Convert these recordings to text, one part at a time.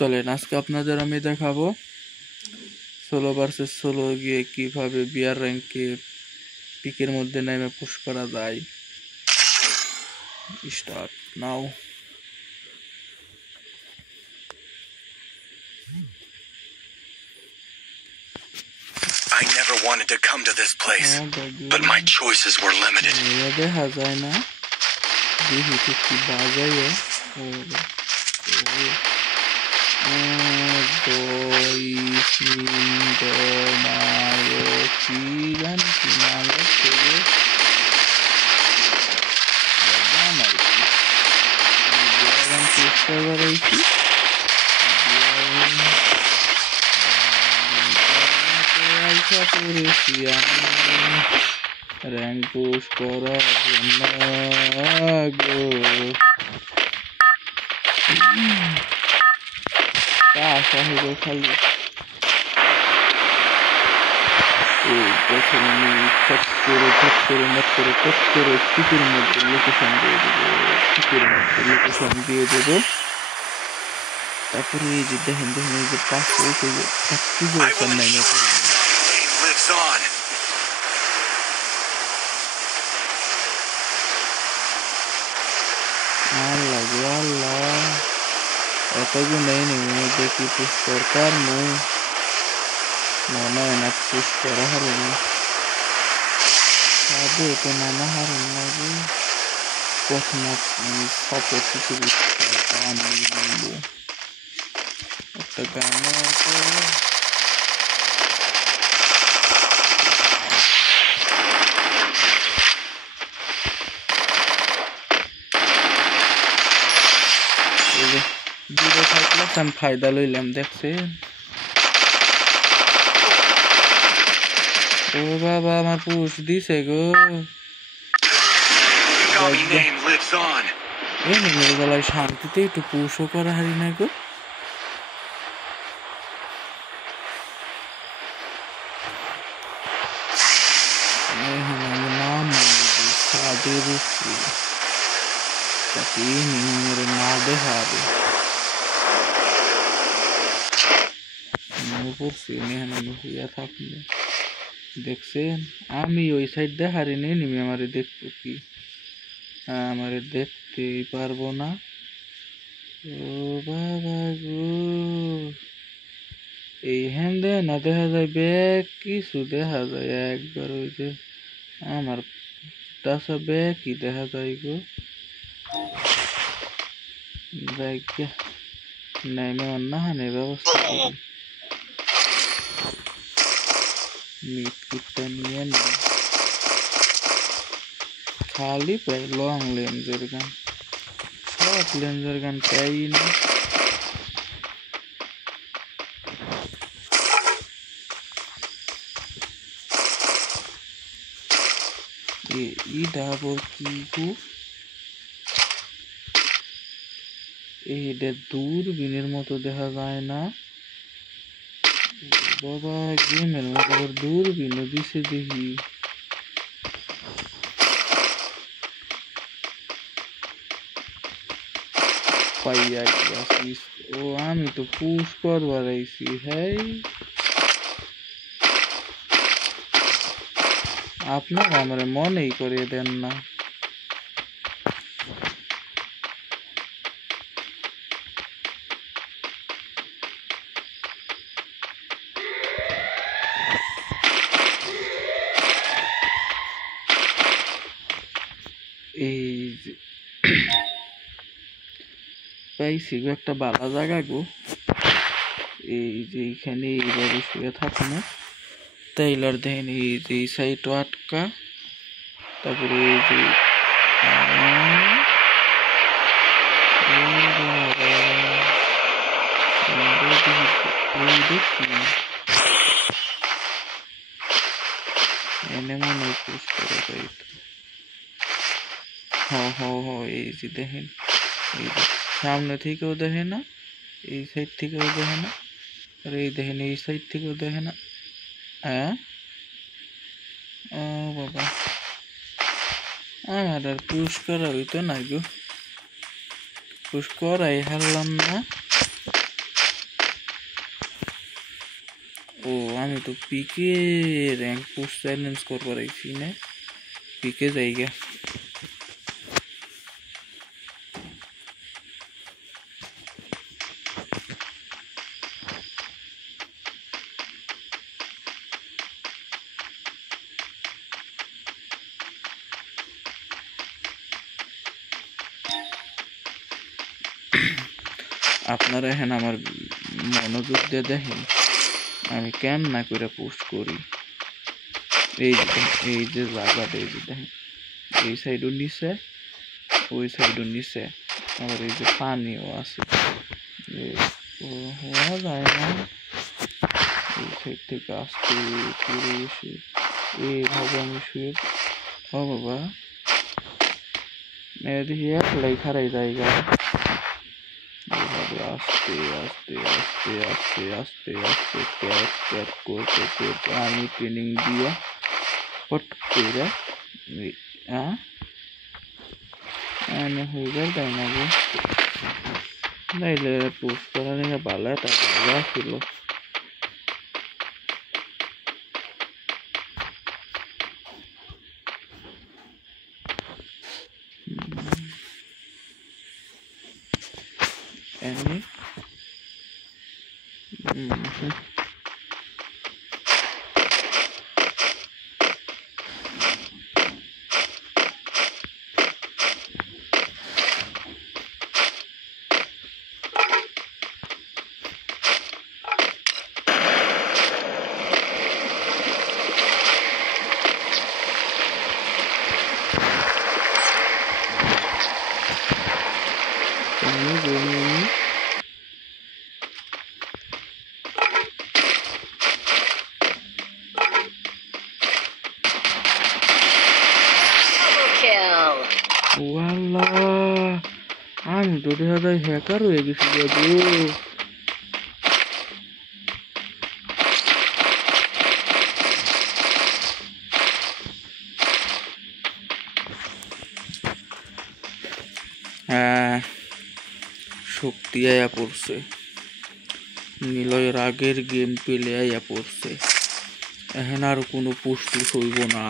চলেন আজকে আপনাদের আমি দেখাবো সোলো ভার্সেস সোলো গিয়ে কিভাবে বিয়ার র্যাঙ্কে পিকের মধ্যে নেমে পুশ করা যায়। Start now. I never wanted to come to this place, but my choices were limited. দেখা যায় না দেখি তো কি বাজায়। র্যাঙ্ক পুশ করার জন্য আশা হইল খালি প্রথমে আমি চট করে টিকের মধ্যে লোকেশন দিয়ে দেবো। তারপরে এই যে দেখেন এই যে পাশে এসে যে নাই আল্লাহ এতগুলো নেই মধ্যে কি পুশ দরকার নয় মনে হয় না পুশ করা হারে না সাদে তো নানা হারে লাগে প্রথম সাপোর্ট কিছু গান নিব একটা গান দুটো থাকলে আমি ফায়দা লইলাম দেখছেন। ও বাবা আমার পুশ দিছে গো গলায় শান্তিতে একটু পুশও করা হারি না গো। নাম সাদের না দেখাবে দেখছেন আমি ওই সাইড দেখারি নেই আমারে দেখবো কি আমারে দেখতেই পারবো না। ও বাবা গো এই হ্যান দেয় না দেখা যায় ব্যাগ কিছু দেখা যায় একবার ওই যে আমার তাছা ব্যাগ কি দেখা যায় গো নেমে না হানে ব্যবস্থা করি মিট কিটটা নিয়ে নেই খালি প্রায় লং লেন্সের গান শর্ট লেন্সের গান পাই না। আবার কি গো এটা দূরবীনের মতো দেখা যায় না বাবা গেমের মতো আবার দূরবীনও দিছে দেখি পাইয়া গেছিস। ও আমি তো পুশ করবার আইছি হ্যাঁ আপনারা আমার মনেই করিয়ে দেন না। এই যে পাইছি গো একটা বালা জায়গা গো এই যে এইখানে এইভাবে শুয়ে থাকে না তাইলার দেখেন এই যে এই সাইডও আটকা তারপরে এই যে এনে মনে হয় পুশ করা যায় এই যে দেখেন এই যে সামনে থেকেও দেখে না এই সাইড থেকেও দেখে না আর এই দেখেন এই সাইড থেকেও দেখে না। হ্যাঁ ও বাবা আমার আর পুশ করা হইতো না গো পুশ করাই হারলাম না আমি তো পিকে র্যাঙ্ক পুশ চ্যালেঞ্জ করবার আইছি না, পিকে জায়গা। আপনারা এখন আমার মনোযোগ দিয়ে দেখেন আমি কেন না করে পোস্ট করি। এই যে জায়গাটা, এই যে দেখেন এই সাইডও নিচে, ওই সাইডও নিচে, আবার এই যে পানিও আছে, হওয়া যায় না। এই সাইড থেকে আসতে পুরো এসে এইভাবে আমি শুয়ে, ও বাবা দেখি একলাই খারাই জায়গা। এইভাবে আস্তে আস্তে আস্তে আস্তে আস্তে আস্তে ক্যাট ক্যাট করতে করতে আমি ট্রেনিং দিয়ে পট করে হয়ে যায়, তাই না গো? নাইলে পোস্ট করা নিয়ে ভালো একটা জায়গা ছিল। এমনি ওয়াল্লা আমি তো দেখা যায় হ্যাকার হয়ে গেছি গো। শক্তি আয়া পড়ছে, নিলয়ের আগের গেম পেলে আয়া পড়ছে। এখন আর কোনো পুষ্টি হইব না।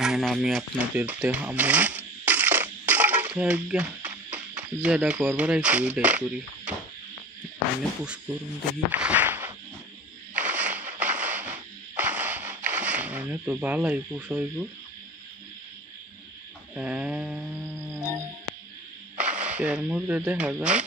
এখন আমি আপনাদের দেখাবো যেটা করবার আইছি ওইটাই করি। আমি পুশ করুন দেখি, মানে তো ভালাই পুশ হইব। এর মধ্যে দেখা যায়